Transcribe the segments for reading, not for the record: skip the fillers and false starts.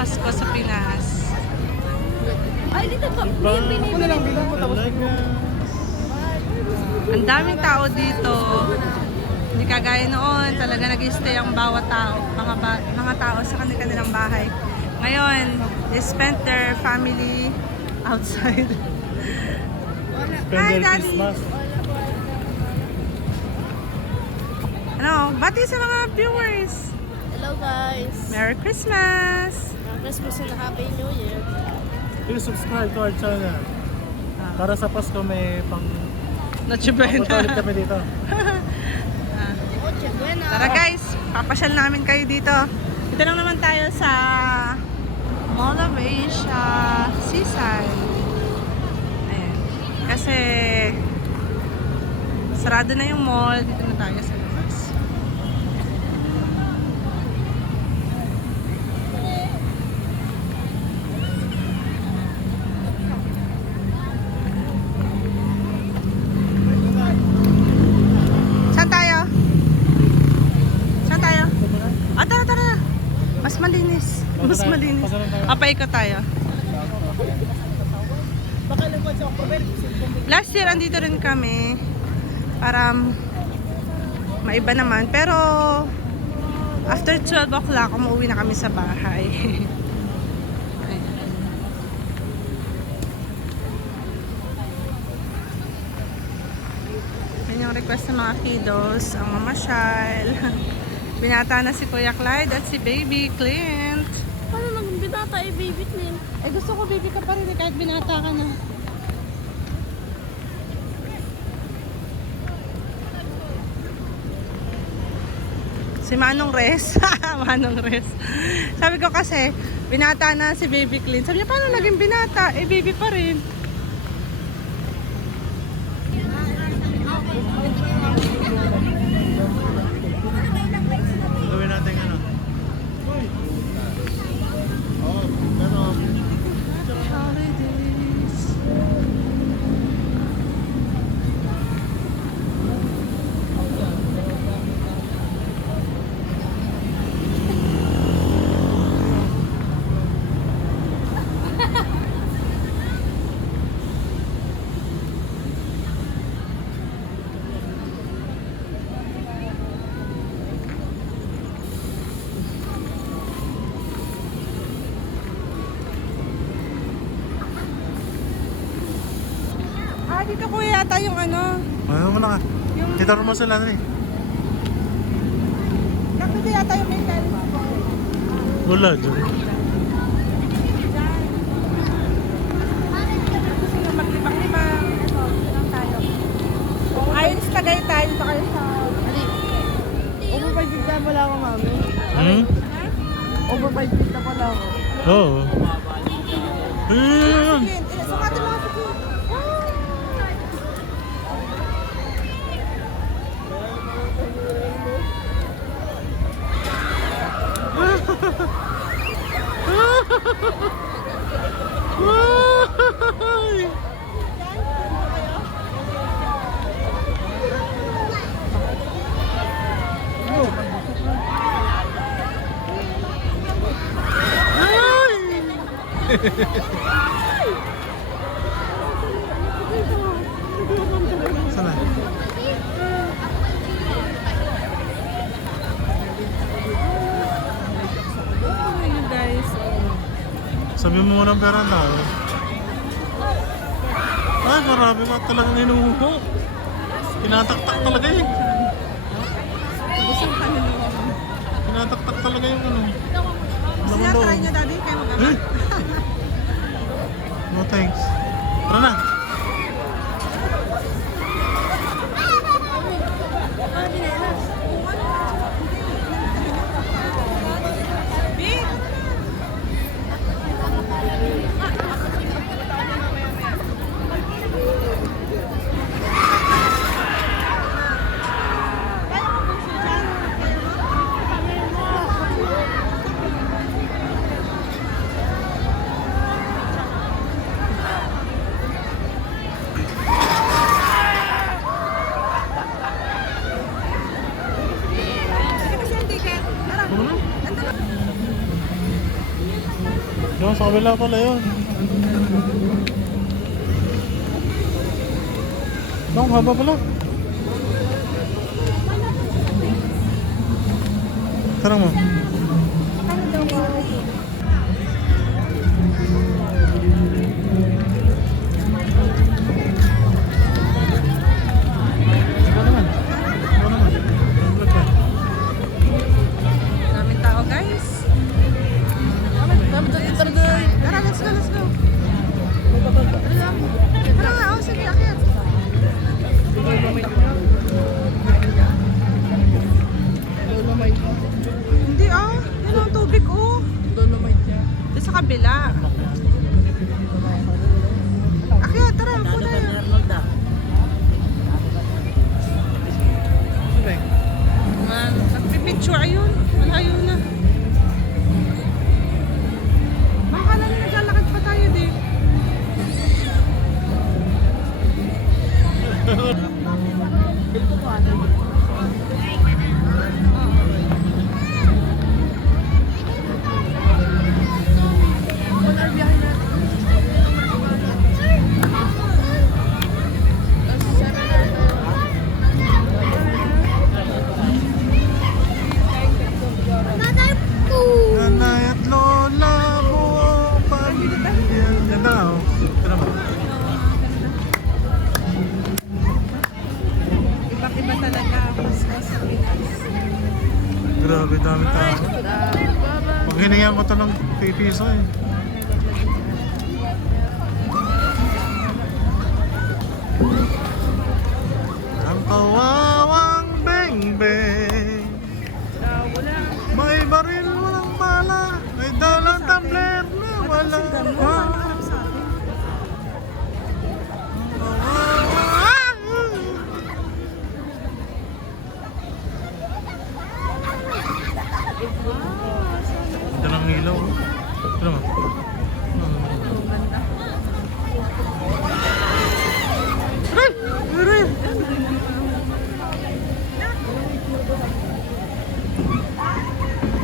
Pasko sa Pinas. Ay, dito po. Yung binibili. Ang daming tao dito. Hindi kagaya noon, talaga nag-stay ang bawat tao, mga tao sa kanilang bahay. Ngayon, they spent their family outside. Hi, Daddy! Ano, bati sa mga viewers! Hello guys. Merry Christmas! Christmas and Happy New Year. Please subscribe to our channel. Para sa Pasko may pang Noche Buena. ulit kami dito. Noche Buena. Tara guys, papasyal namin kayo dito. Dito lang naman tayo sa Mall of Asia Seaside. Ayan. Kasi sarado na yung mall. Dito na tayo sa labas. Saan tayo? Saan tayo? Ah, tara, tara. Mas malinis. Mas malinis. Paikot tayo. Last year, andito rin kami para maiba naman. Pero, after 12 o'clock, umuwi na kami sa bahay. Yan yung request ng mga kiddos, ang mamasyal. Binata na si Kuya Clyde at si Baby Clint. Paano naging binata ay baby Clint? Eh, gusto ko baby ka pa rin kahit binata ka na. Si Manong Res. Manong Res. Sabi ko kasi, binata na si Baby Clint. Sabi niya, paano naging binata? Eh, baby pa rin. Gawin natin ano. Oh, pero Holidays. Ah, dito kuya yata yung ano. ano mo na ka? Yung, Kita mo sila na eh. dito yata yung may galing. Wala dyan. Gusto nyo maglibang-libang. Ito, dito lang tayo. Kung ayos tagay tayo, dito kayo sa... Over 5 feet na pala ako, mami. Hmm? Over 5 feet na pala ako. Oo. Ayun! Sige, sukatin mo kasi. Sana? Ayun guys. Sabi mo muna ng pera na. Ay, marami ka talagang inuho. Tinataktak talaga eh. Busog ka na naman. Tinataktak talaga yung ano. Gusto niya, try niya daddy, kayo Eh? mag-ama. No thanks. Tara na. Big! Yung sa kabila pala yun. Ang haba pala. Tarang mo. Ikaw naman. Ikaw naman. Vlog ka. Daming tao, guys. Tara, let's go, let's go. Tara nga, oh, sige, akit. Hindi, oh. Yan ang tubig, oh. Doon sa kabila. Akit, tara, upo tayo. Sige. Nagpipicture, ayun. Malayo na. Baka na naglalakad pa tayo, di. Nanay at lola mo ang pamilya. Ganda nga, oh. Ito naman. Ibang-iba talaga. Pasko sa Pinas. Grabe, dami tao. Pag hiniyan ko ito ng 3 piso eh. Ang kawawang beng-beng. May baril walang bala. May dalang tumbler na walang bala. Ito lang ilaw. Ito naman.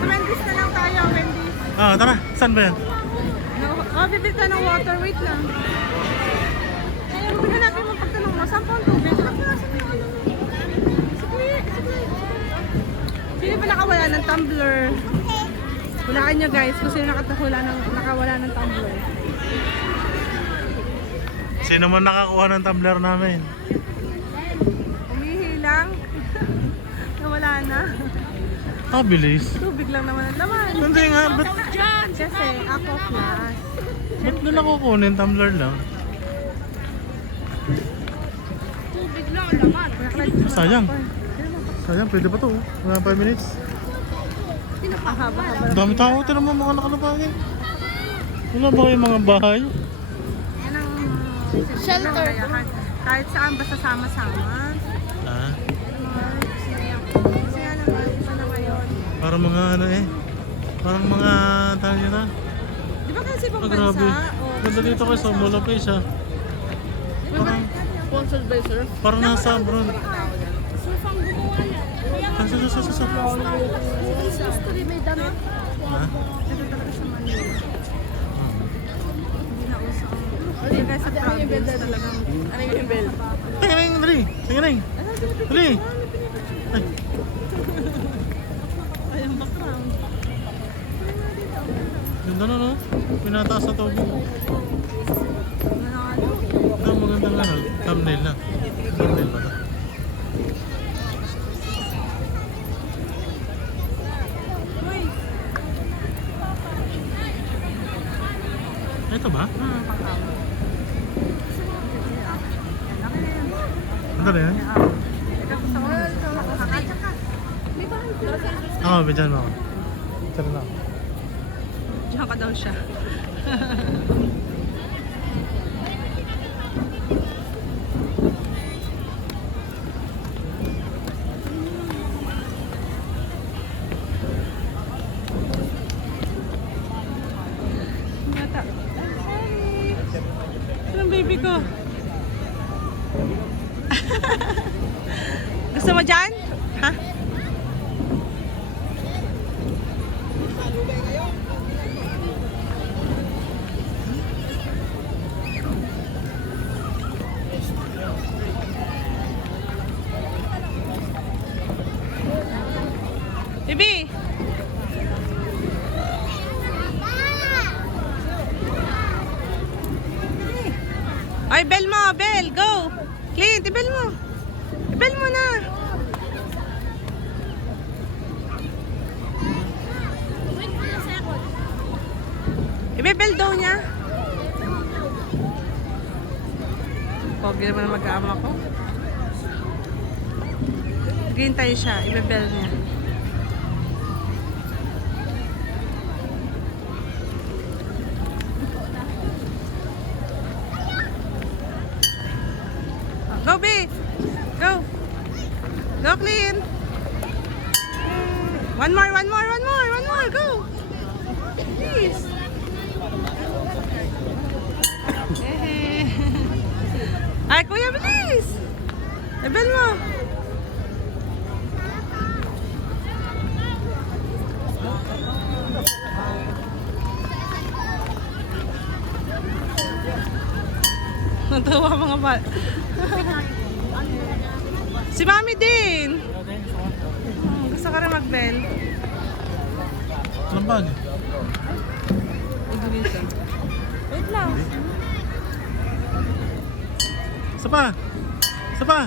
Wendy's na lang tayo, Wendy's. Ah, tara. Saan ba yan? No, bibili tayo ng water. Wait lang. Kaya hanapin mo pagtanong mo, saan po ang tubig? Sige. Sino ba nakawala ng tumbler? Hulaan nyo guys, kung sino nakawala ng tumbler. Sino man nakakuha ng tumbler namin? Umihi lang. Nawala na. Ah, bilis. Tubig lang naman ang laman. Hindi nga, ba't Kasi ako flash. nila kukunin? Tumbler lang. Tubig lang ang laman. Sayang. Sayang, pwede pa to. Mga 5 minutes. Haba-haba. Dami tao, tinan mo mga nakalabangin. Wala ba kayong mga bahay? Yan ang shelter. Kahit saan, basta sama-sama. Ah, Kasi naman, isa na ngayon. parang mga ano eh. Parang mga tawag nito. Di ba kasi ibang Ah, grabe. bansa? Ganda dito kayo sa Molo Place ah. Parang, Sponsored by sir. parang nasa abroad. Sa. History may damit. Ha? Dito talaga sa Manila. Hindi na uso. Hindi guys sa province talagang. Ano yung bell? Tingnan, dali. Tingnan. Dali. Ay, Ay, ang background. ganda na no? Pinataas na tubig. Ano? Ah, maganda nga no? Thumbnail na. Thumbnail ba ito? Uy! Ito ba? Pangkama. Ano na yan? Ito gusto ko. Kakatsa ka. May bahay ko. Oo, bidyan mo ako. Tara na. Diyan ka daw siya. Nata. Ito ang baby ko. Gusto mo dyan? Ha? Ay, bell mo, bell, go! Clint, i-bell mo. I-bell mo na. I-bell daw niya. Pogi naman ang mag-aama ko. Hintay siya, i-bell niya. Go, B! Go! Go, Clean! One more, go! Please! Ay, kuya, bilis! Ebel mo! Natawa mga bata. Si Mami din! Gusto ka rin mag-bell? Anong bag? Wait lang. Isa pa! Isa pa!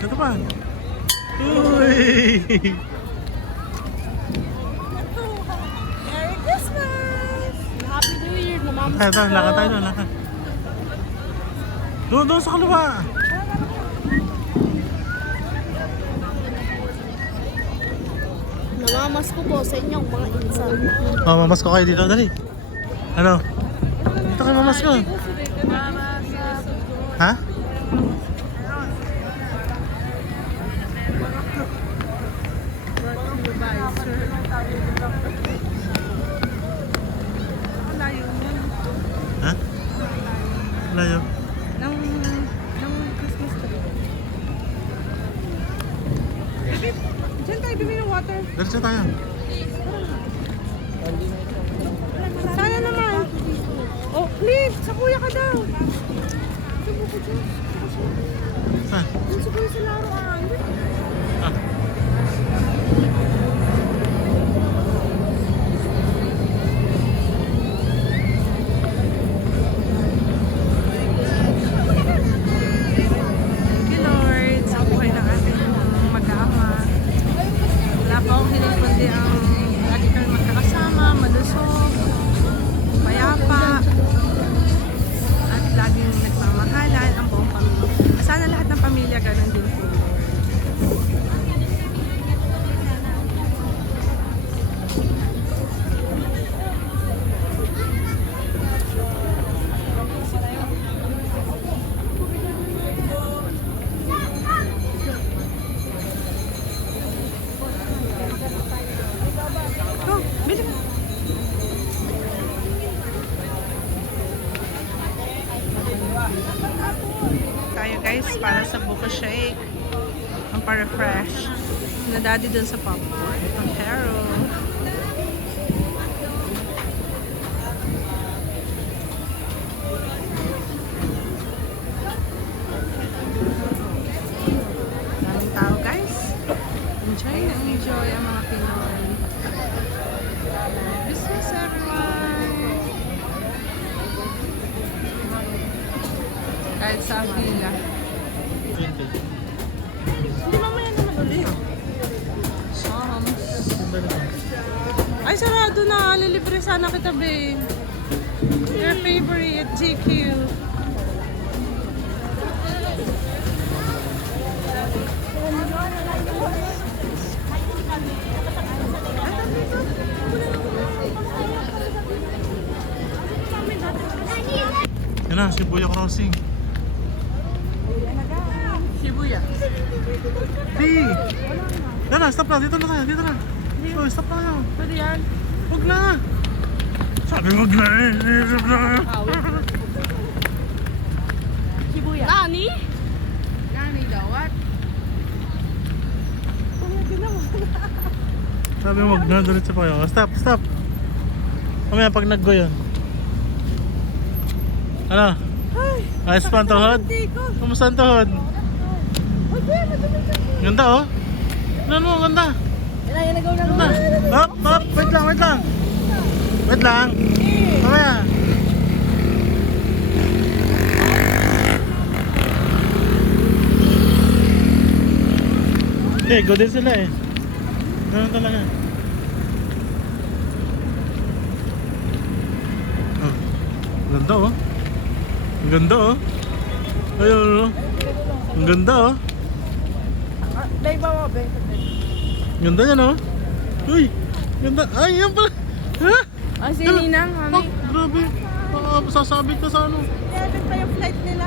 Ito pa! Uy! Merry Christmas! Happy New Year, namamamas Ito, lakad tayo doon, lakad. Doon sa kaliwa! Namamas ko po sa inyong mga insan. Oh, mamas ko kayo dito, dali. Ano? Dito kayo mamas ko. Ha? Layo nun. Ha? Layo. Ng Christmas tree. Diyan tayo bumili ng water. Diretso tayo. Sana naman. Oh, please, sa kuya ka daw. Subo ko dyan. Saan? Yung sa kuya sa laruan. Ah. Thank you, Lord, sa buhay ng ating mag-aama. Wala pa akong hiling kundi ang lagi kami magkakasama, malusog, payapa, at laging nagmamahalan ang buong pamilya. Sana lahat ng pamilya ganun din po. Go, bili ka. Tayo guys para sa buko shake. Ang para-fresh. Na daddy dun sa popcorn. Ang hero. Daming tao guys. Enjoy na enjoy ang mga Pinoy. Business everyone! Kahit sa Avila. Hindi mamaya naman ulit. Shams. Ay, sarado na. Lilibre sana kita, babe. Your favorite, GQ. Yan na, Shibuya Crossing. Shibuya. Di! Yan na, stop na. Dito na tayo, dito na. So, stop na tayo. Pwede yan. Huwag na. Sabi huwag na eh. Stop na. Shibuya. Nani? Nani daw, what? Sabi huwag na, diretso pa kayo. Stop, stop. Mamaya pag nag-go yun. Ano? Ayos pa ang tuhod? Kamusta ang tuhod? Ganda oh. Ano mo, ganda. Yan, nagaw na Ganda. Hop, hop. Wait lang, wait lang. Wait lang. Mamaya. Hindi, good din sila eh. Ganun talaga. Oh. Ganda oh. Ang ganda oh. Ayun oh. Ang ganda oh. Dahil ba mo, Ben? Ganda yan oh. Uy. Ganda. Ay, yan pala. Ha? Ah, si Ninang, Oh, mami. grabe. Baka sasabit ka sa ano. Kaya pa yung flight nila.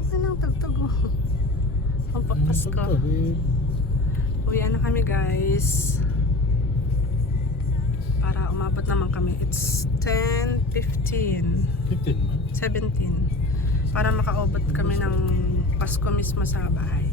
Okay lang, tagtag oh. Ang Pasko. Uwian na kami guys. Para umabot naman kami. It's 10:15. 15 man. 17. Para makaubot kami ng Pasko mismo sa bahay.